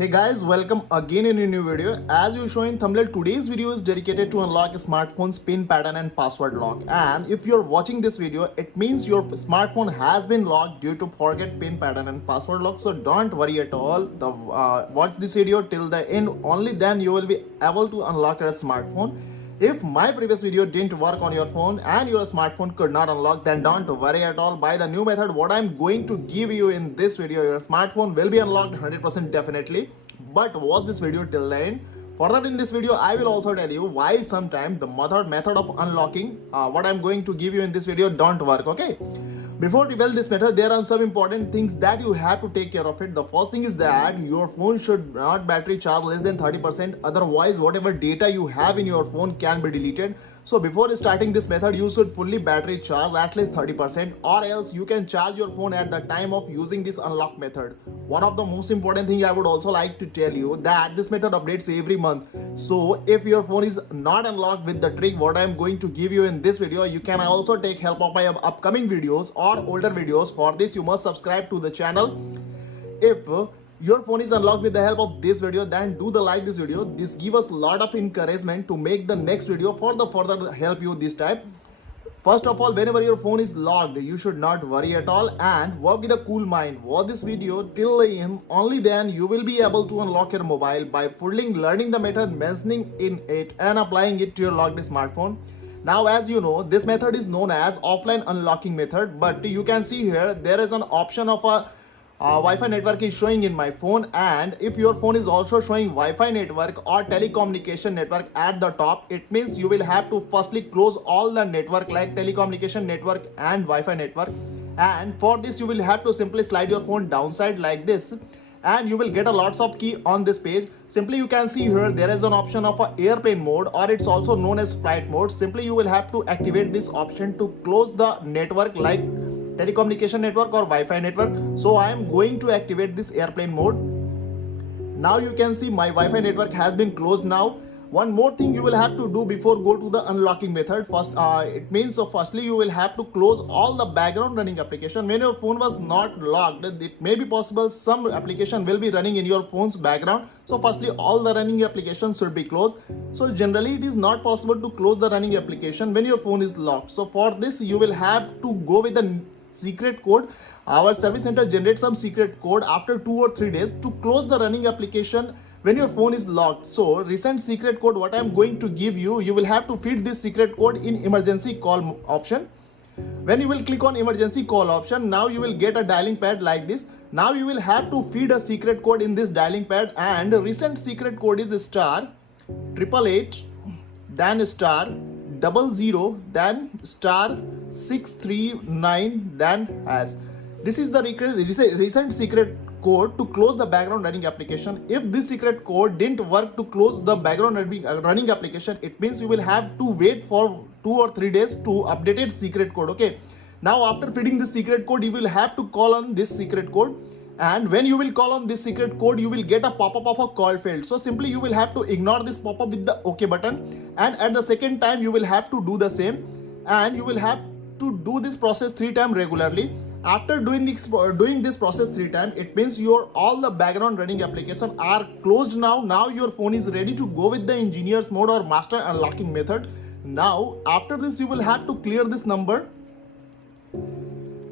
Hey guys, welcome again in a new video. As you show in thumbnail, today's video is dedicated to unlock a smartphone's pin pattern and password lock. And if you're watching this video, it means your smartphone has been locked due to forget pin pattern and password lock. So don't worry at all. Watch this video till the end. Only then you will be able to unlock your smartphone. If my previous video didn't work on your phone and your smartphone could not unlock, then don't worry at all. By the new method, what I'm going to give you in this video, your smartphone will be unlocked 100% definitely. But watch this video till the end. Further in this video, I will also tell you why sometimes the method of unlocking, what I'm going to give you in this video, don't work, okay? Before reveal this method, there are some important things that you have to take care of it. The first thing is that your phone should not battery charge less than 30%. Otherwise, whatever data you have in your phone can be deleted. So before starting this method, you should fully battery charge at least 30%, or else you can charge your phone at the time of using this unlock method. One of the most important thing I would also like to tell you that this method updates every month. So if your phone is not unlocked with the trick what I am going to give you in this video, you can also take help of my upcoming videos or older videos. For this, you must subscribe to the channel. If your phone is unlocked with the help of this video, then do the like this video. This give us a lot of encouragement to make the next video for the further help you this type. First of all, whenever your phone is locked, you should not worry at all and work with a cool mind. Watch this video till the end. Only then you will be able to unlock your mobile by fully learning the method, mentioning in it and applying it to your locked smartphone. Now, as you know, this method is known as offline unlocking method, but you can see here there is an option of a Wi-Fi network is showing in my phone, and if your phone is also showing Wi-Fi network or telecommunication network at the top, it means you will have to firstly close all the network like telecommunication network and Wi-Fi network. And for this, you will have to simply slide your phone downside like this, and you will get a lots of key on this page. Simply you can see here there is an option of a airplane mode, or it's also known as flight mode. Simply you will have to activate this option to close the network like telecommunication network or Wi-Fi network. So I am going to activate this airplane mode. Now you can see my Wi-Fi network has been closed. Now one more thing you will have to do before go to the unlocking method. First, it means so firstly you will have to close all the background running application. When your phone was not locked, it may be possible some application will be running in your phone's background. So firstly, all the running applications should be closed. So generally it is not possible to close the running application when your phone is locked. So for this, you will have to go with the secret code. Our service center generates some secret code after 2 or 3 days to close the running application when your phone is locked. So recent secret code what I am going to give you, you will have to feed this secret code in emergency call option. When you will click on emergency call option, now you will get a dialing pad like this. Now you will have to feed a secret code in this dialing pad, and recent secret code is star 888 then star 00 then star 639 then hash. This is the recent secret code to close the background running application. If this secret code didn't work to close the background running application, it means you will have to wait for 2 or 3 days to updated secret code. Okay, now after feeding the secret code, you will have to call on this secret code, and when you will call on this secret code, you will get a pop-up of a call failed. So simply you will have to ignore this pop-up with the OK button, and at the second time you will have to do the same, and you will have to do this process 3 times regularly. After doing this process 3 times, it means your all the background running applications are closed now. Now your phone is ready to go with the engineer's mode or master unlocking method. Now after this, you will have to clear this number.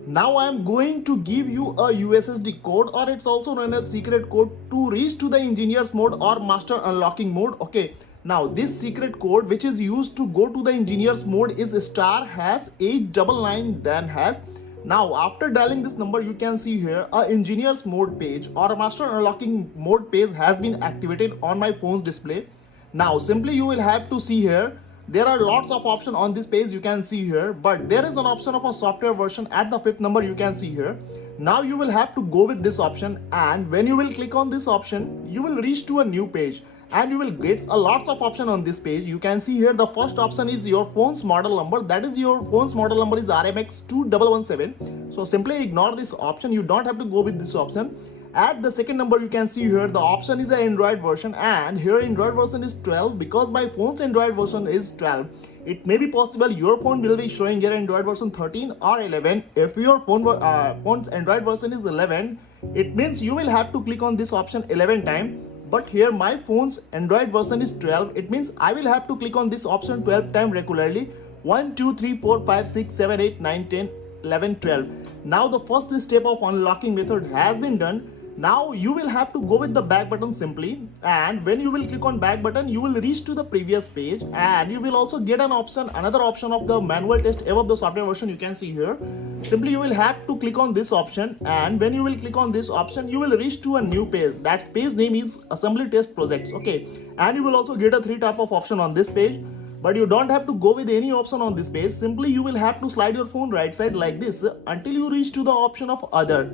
Now I am going to give you a USSD code, or it's also known as secret code, to reach to the engineer's mode or master unlocking mode. Okay, now this secret code which is used to go to the engineer's mode is star hash 899 then hash. Now after dialing this number, you can see here a engineer's mode page or a master unlocking mode page has been activated on my phone's display. Now simply you will have to see here there are lots of options on this page, you can see here, but there is an option of a software version at the 5th number, you can see here. Now you will have to go with this option, and when you will click on this option, you will reach to a new page, and you will get a lots of option on this page. You can see here the first option is your phone's model number, that is your phone's model number is RMX2117. So simply ignore this option, you don't have to go with this option. At the second number, you can see here the option is the Android version, and here Android version is 12 because my phone's Android version is 12. it may be possible your phone will be showing here Android version 13 or 11. If your phone's Android version is 11, it means you will have to click on this option 11 times. But here my phone's Android version is 12. It means I will have to click on this option 12 times regularly. 1, 2, 3, 4, 5, 6, 7, 8, 9, 10, 11, 12. Now the first step of unlocking method has been done. Now you will have to go with the back button simply, and when you will click on back button, you will reach to the previous page, and you will also get another option of the manual test above the software version. You can see here. Simply you will have to click on this option, and when you will click on this option, you will reach to a new page. That page name is assembly test projects. Okay, and you will also get a 3 type of option on this page. But you don't have to go with any option on this page. Simply you will have to slide your phone right side like this until you reach to the option of other.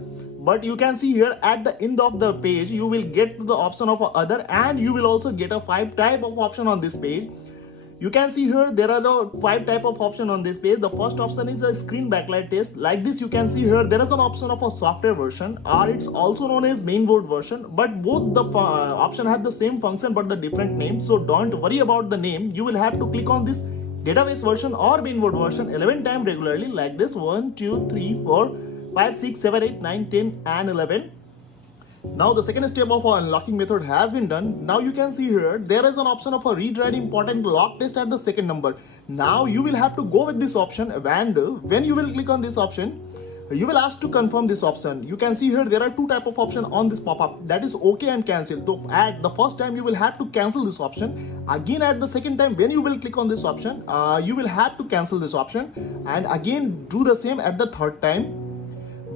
But you can see here at the end of the page, you will get to the option of other, and you will also get a 5 type of option on this page. You can see here there are the 5 type of option on this page. The first option is a screen backlight test. Like this, you can see here there is an option of a software version, or it's also known as mainboard version. But both the option have the same function but the different name. So don't worry about the name. You will have to click on this database version or mainboard version 11 times regularly like this. 1, 2, 3, 4, 5, 6, 7, 8, 9, 10 and 11. Now the second step of our unlocking method has been done. Now you can see here there is an option of a read write important lock test at the second number. Now you will have to go with this option, and when you will click on this option, you will ask to confirm this option. You can see here there are 2 type of option on this pop-up, that is OK and cancel. So at the first time you will have to cancel this option. Again at the second time when you will click on this option, you will have to cancel this option, and again do the same at the third time.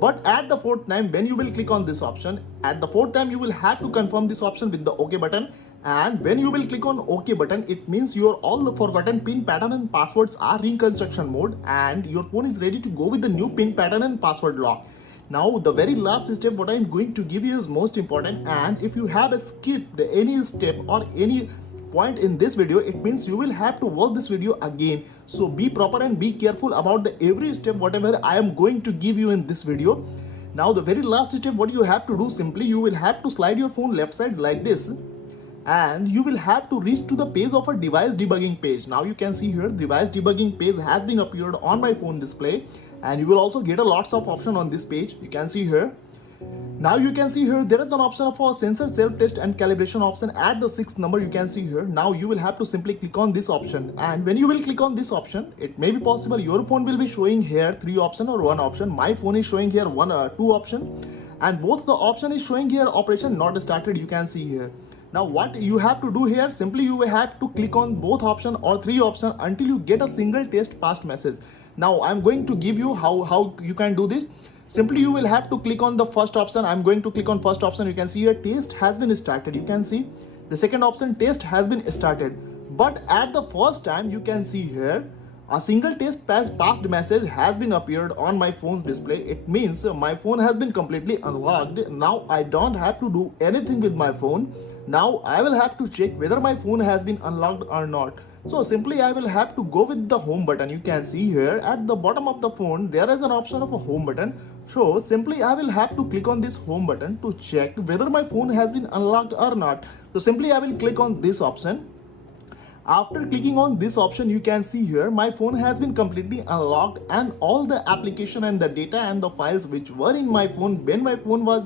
But at the fourth time when you will click on this option, at the fourth time you will have to confirm this option with the OK button. And when you will click on OK button, it means your all the forgotten pin pattern and passwords are in construction mode, and your phone is ready to go with the new pin pattern and password lock. Now the very last step what I am going to give you is most important, and if you have skipped any step or any point in this video, it means you will have to watch this video again. So be proper and be careful about the every step whatever I am going to give you in this video. Now the very last step what you have to do, simply you will have to slide your phone left side like this, and you will have to reach to the page of a device debugging page. Now you can see here device debugging page has been appeared on my phone display, and you will also get a lots of option on this page. You can see here. Now you can see here there is an option for sensor self-test and calibration option at the 6th number. You can see here. Now you will have to simply click on this option, and when you will click on this option, it may be possible your phone will be showing here 3 option or 1 option. My phone is showing here 2 option, and both the option is showing here operation not started. You can see here. Now what you have to do here, simply you will have to click on both option or 3 option until you get a single test passed message. Now I'm going to give you how you can do this. Simply you will have to click on the first option. I'm going to click on first option. You can see here test has been started. You can see the second option test has been started. But at the first time you can see here a single test passed message has been appeared on my phone's display. It means my phone has been completely unlocked. Now I don't have to do anything with my phone. Now I will have to check whether my phone has been unlocked or not. So simply I will have to go with the home button. You can see here at the bottom of the phone there is an option of a home button. So simply I will have to click on this home button to check whether my phone has been unlocked or not. So simply I will click on this option. After clicking on this option, you can see here my phone has been completely unlocked, and all the application and the data and the files which were in my phone when my phone was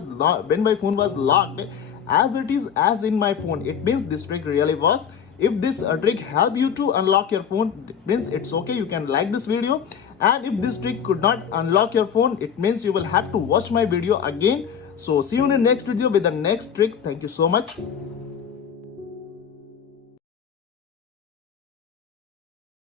locked as it is as in my phone. It means this trick really works. If this trick help you to unlock your phone, it means it's okay. You can like this video, and if this trick could not unlock your phone, it means you will have to watch my video again. So see you in the next video with the next trick. Thank you so much.